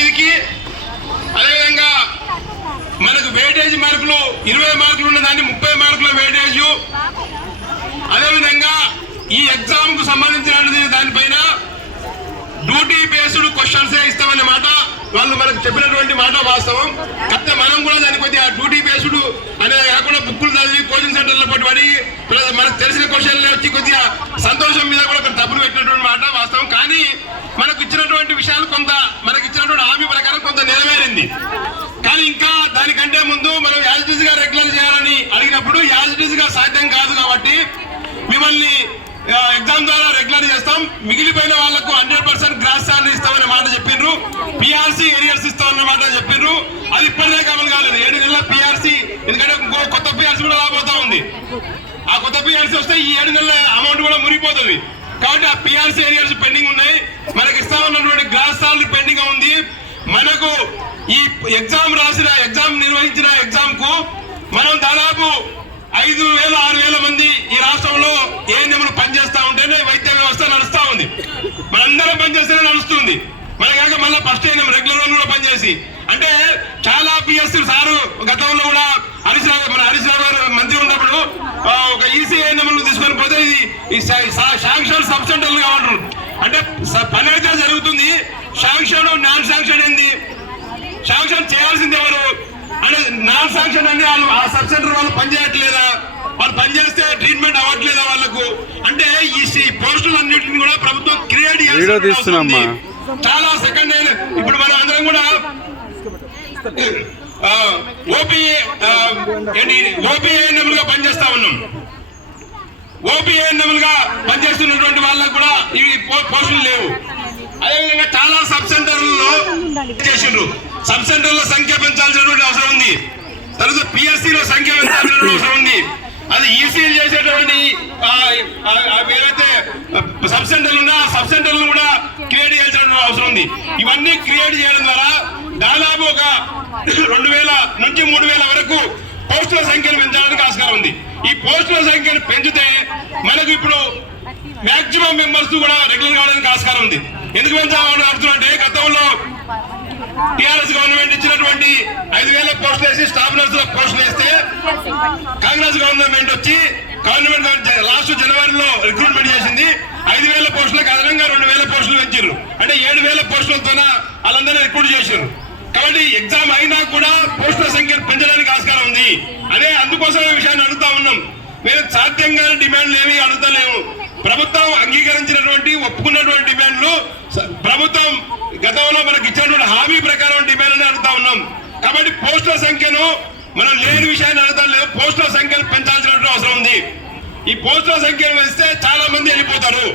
తొమ్మిదికి అదేవిధంగా మనకు వెయిటేజ్ మార్కులు ఇరవై మార్కులు ఉన్న దాన్ని ముప్పై మార్కుల వెయిటేజ్ అదేవిధంగా ఈ ఎగ్జామ్కు సంబంధించిన దానిపైన డ్యూటీ బేస్డ్ క్వశ్చన్స్ ఇస్తామనే మాట వాళ్ళు మనకు చెప్పినటువంటి మాట వాస్తవం. కాకపోతే మనం కూడా దానికి కొద్దిగా డ్యూటీ బేస్డ్ అనేది కాకుండా బుక్కులు చదివి కోచింగ్ సెంటర్లో పట్టుబడి మనకు తెలిసిన క్వశ్చన్లు వచ్చి కొద్దిగా సంతోషం మీద కూడా తప్పులు పెట్టినటువంటి మాట వాస్తవం కానీ మనకు ఇచ్చినటువంటి విషయాలు కొంత మనకి ఇచ్చినటువంటి హామీ ప్రకారం కొంత నెరవేరింది కానీ ఇంకా దానికంటే ముందు మనం యాజిటీస్గా రెగ్యులర్ చేయాలని అడిగినప్పుడు యాజిటీస్గా సాధ్యం కాదు కాబట్టి మిమ్మల్ని ఆ, ఎగ్జామ్ ద్వారా రెగ్యులర్ చేస్తాం. మిగిలిపోయిన వాళ్ళకు హండ్రెడ్ పర్సెంట్ గ్రాస్ శాలరీ ఇస్తామనే మాట చెప్పిండ్రు. పిఆర్సీ ఏరియర్స్ ఇస్తామన్న మాట చెప్పిండ్రు. అది ఇప్పటిదాకా అమలు కాలేదు. ఏడు నెలల పిఆర్సీ ఎందుకంటే ఇంకో కొత్త పిఆర్సీ కూడా రాబోతా ఉంది. ఆ కొత్త పిఆర్సీ వస్తే ఈ ఏడు నెలల అమౌంట్ కూడా మురిగిపోతుంది కాబట్టి ఆ పిఆర్సీ ఏరియాస్ పెండింగ్ ఉన్నాయి. మనకి ఇస్తామన్నటువంటి గ్రాస్ సాలరీ పెండింగ్ ఉంది. మనకు ఈ ఎగ్జామ్ రాసిన ఎగ్జామ్ నిర్వహించిన ఎగ్జామ్కు మనం దాదాపు ఐదు వేల ఆరు వేల మంది ఈ రాష్ట్రంలో ఏ నెమలు పనిచేస్తా ఉంటేనే వైద్య వ్యవస్థ నడుస్తా ఉంది అందరం పనిచేస్తేనే నడుస్తుంది. మన కనుక మళ్ళీ ఫస్ట్ అయిన రెగ్యులర్ కూడా పనిచేసి. అంటే చాలా పిఎస్సీ సారు గతంలో కూడా హరీష్ రావు మన హరీష్ రావు గారు మంత్రి ఉన్నప్పుడు ఒక ఈసీఐ నెంబర్లు తీసుకొని పోతే ఇది ఈ శాంక్షన్ సబ్ సెంటర్లు కావాలంటారు అంటే పని అయితే జరుగుతుంది. శాంక్షన్ నాన్ శాంక్షన్ ఏంది? శాంక్షన్ చేయాల్సింది ఎవరు? అంటే నాన్ శాంక్షన్ అంటే వాళ్ళు ఆ సబ్ సెంటర్ వాళ్ళు పనిచేయట్లేదా వాళ్ళు పనిచేస్తే ట్రీట్మెంట్ అవ్వట్లేదా వాళ్ళకు అంటే పోస్టులు అన్నింటిని కూడా ప్రభుత్వం క్రియేట్ తీస్తున్నామ్మా. చాలా సెకండ్ హ్యాండ్ ఇప్పుడు మనం అందరం కూడా ఓపీఏఎన్ఎం గా పనిచేస్తా ఉన్నాం. ఓపీఏఎన్ఎం గా పనిచేస్తున్నటువంటి వాళ్ళకు కూడా ఇవి పోస్టులు లేవు. అదేవిధంగా చాలా సబ్ సెంటర్లలో చేసిండ్రు. సబ్ సెంటర్ల సంఖ్య పెంచాల్సినటువంటి అవసరం ఉంది. తర్వాత పిఎస్సి లో సంఖ్య పెంచాల్సినటువంటి అవసరం ఉంది. అది ఈసీఎల్ చేసేటువంటి ఏదైతే సబ్ సెంటర్లు ఉన్నా సబ్ సెంటర్లు కూడా క్రియేట్ చేయాల్సిన అవసరం ఉంది. ఇవన్నీ క్రియేట్ చేయడం ద్వారా దాదాపు ఒక రెండు వేల నుంచి మూడు వేల వరకు పోస్టుల సంఖ్యను పెంచడానికి ఆస్కారం ఉంది. ఈ పోస్టుల సంఖ్యను పెంచితే మనకు ఇప్పుడు మాక్సిమం మెంబర్స్ కూడా రెగ్యులర్ కావడానికి ఆస్కారం ఉంది. ఎందుకు పెంచామని అడుగుతున్నట్టే గతంలో టిఆర్ఎస్ గవర్నమెంట్ ఇచ్చినటువంటి ఐదు వేల పోస్టులు వేసి స్టాఫ్ నర్సుల పోస్టులు వేస్తే కాంగ్రెస్ గవర్నమెంట్ వచ్చి గవర్నమెంట్ లాస్ట్ జనవరిలో రిక్రూట్మెంట్ చేసింది. ఐదు వేల పోస్టులకు అదనంగా రెండు వేల పోస్టులు పెంచారు అంటే ఏడు వేల పోస్టులతో వాళ్ళందరూ రిక్రూట్ చేశారు కాబట్టి ఎగ్జామ్ అయినా కూడా పోస్టుల సంఖ్యను పెంచడానికి ఆస్కారం ఉంది. అదే అందుకోసం విషయాన్ని అడుగుతా ఉన్నాం. మేము సాధ్యంగా డిమాండ్లు ఏమి అడుగుతలేము. ప్రభుత్వం అంగీకరించినటువంటి ఒప్పుకున్నటువంటి డిమాండ్లు ప్రభుత్వం గతంలో మనకి ఇచ్చినటువంటి హామీ ప్రకారం డిమాండ్ అడుగుతా ఉన్నాం. కాబట్టి పోస్టుల సంఖ్యను మనం లేని విషయాన్ని అడగడం లేదు పోస్టుల సంఖ్యను పెంచాల్సినటువంటి అవసరం ఉంది. ఈ పోస్టుల సంఖ్యను పెంచితే చాలా మంది వెళ్ళిపోతారు.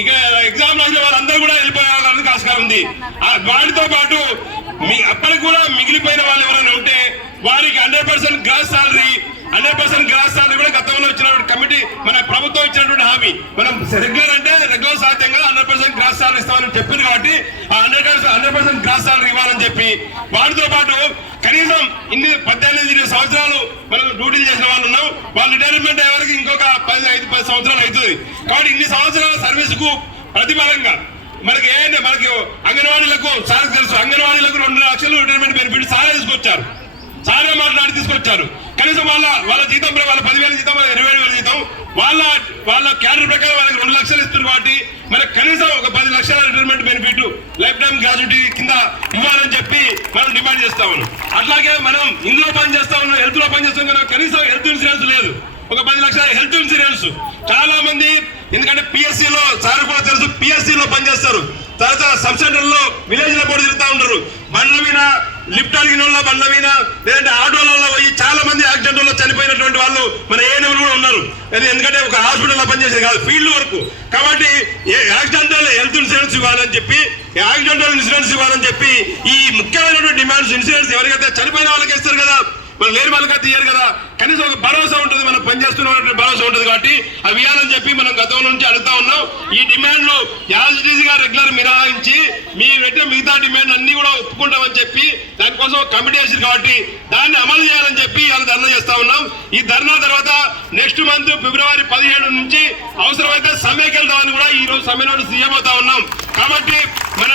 ఇక ఎగ్జామ్ రాసిన వాళ్ళందరూ కూడా వెళ్ళిపోయడానికి ఆస్కారం ఉంది. ఆ వాటితో పాటు మీ అప్పటికి కూడా మిగిలిపోయిన వాళ్ళు ఎవరైనా ఉంటే వారికి hundred percent gross salary hundred percent gross salary కూడా గతంలో ఇచ్చినటువంటి కమిటీ మన ప్రభుత్వం ఇచ్చినటువంటి హామీ. మనం రెగ్యులర్ అంటే రెగ్యులర్ సాధ్యంగా హండ్రెడ్ పర్సెంట్ ఇస్తామని చెప్పింది కాబట్టి ఆ hundred hundred percent gross salary ఇవ్వాలని చెప్పి వాటితో పాటు కనీసం ఇన్ని పద్దెనిమిది ఇరవై సంవత్సరాలు మనం డ్యూటీలు చేసిన వాళ్ళు ఉన్నాం. వాళ్ళ రిటైర్మెంట్ అయ్యే వరకు ఇంకొక పది ఐదు పది సంవత్సరాలు అవుతుంది. కాబట్టి ఇన్ని సంవత్సరాల సర్వీస్కు ప్రతిఫలంగా మనకి ఏంటంటే మనకి అంగన్వాడీలకు సార్ తెలుసు అంగన్వాడీలకు రెండు లక్షలు రిటైర్మెంట్ బెనిఫిట్ సారే తీసుకొచ్చారు. సారే మాట్లాడి తీసుకొచ్చారు. కనీసం వాళ్ళ వాళ్ళ జీతం వాళ్ళ పదివేల జీతం ఇరవై వేల జీతం వాళ్ళ వాళ్ళ క్యాడర్ ప్రకారం వాళ్ళకి రెండు లక్షలు ఇస్తున్నారు కాబట్టి మనకి కనీసం ఒక పది లక్షల retirement benefit life time gratuity కింద ఇవ్వాలని చెప్పి మనం డిమాండ్ చేస్తా ఉన్నాం. అట్లాగే మనం ఇందులో పని చేస్తా ఉన్నాం హెల్త్లో పని చేస్తాం కదా కనీసం హెల్త్ ఇన్సూరెన్స్ లేదు. ఒక పది లక్షల హెల్త్ ఇన్సూరెన్స్ చాలా మంది ఎందుకంటే పిఎస్సిలో సార్ కూడా తెలుసు పిఎస్సిలో పనిచేస్తారు తర్వాత సబ్ సెంటర్లో విలేజ్లో కూడా తిరుగుతూ ఉంటారు. బండ్ల మీద లిఫ్ట్ అడిగిన వాళ్ళ బండ్ల మీద లేదంటే ఆటోలలో పోయి చాలా మంది యాక్సిడెంట్లో చనిపోయినటువంటి వాళ్ళు మన ఏఎన్ఎంలు కూడా ఉన్నారు. అది ఎందుకంటే ఒక హాస్పిటల్లో పనిచేసేది కాదు ఫీల్డ్ వరకు కాబట్టి యాక్సిడెంటల్ హెల్త్ ఇన్సూరెన్స్ ఇవ్వాలని చెప్పి యాక్సిడెంటల్ ఇన్సూరెన్స్ ఇవ్వాలని చెప్పి ఈ ముఖ్యమైనటువంటి డిమాండ్స్ ఇన్సూరెన్స్ ఎవరికైతే చనిపోయిన వాళ్ళకి ఇస్తారు కదా మనం లేని వాళ్ళకైతే తీయరు కదా. కనీసం ఒక భరోసా ఉంటుంది మనం పనిచేస్తున్న భరోసా ఉంటుంది కాబట్టి. అవి ఇవ్వాలని చెప్పి మనం గతం నుంచి అడుగుతా ఉన్నాం. ఈ డిమాండ్లు యాజిటీస్గా రెగ్యులర్ మినహాయించి మీ పెట్టే మిగతా డిమాండ్ అన్ని కూడా ఒప్పుకుంటామని చెప్పి దానికోసం ఒక కమిటీ వేసింది కాబట్టి దాన్ని అమలు చేయాలని చెప్పి ఇవాళ ధర్నా చేస్తా ఉన్నాం. ఈ ధర్నా తర్వాత నెక్స్ట్ మంత్ ఫిబ్రవరి పదిహేడు నుంచి అవసరమైతే సమ్మెకి వెళ్దామని కూడా ఈ రోజు సమ్మె నోటీస్ ఇవ్వబోతా ఉన్నాం. కాబట్టి మన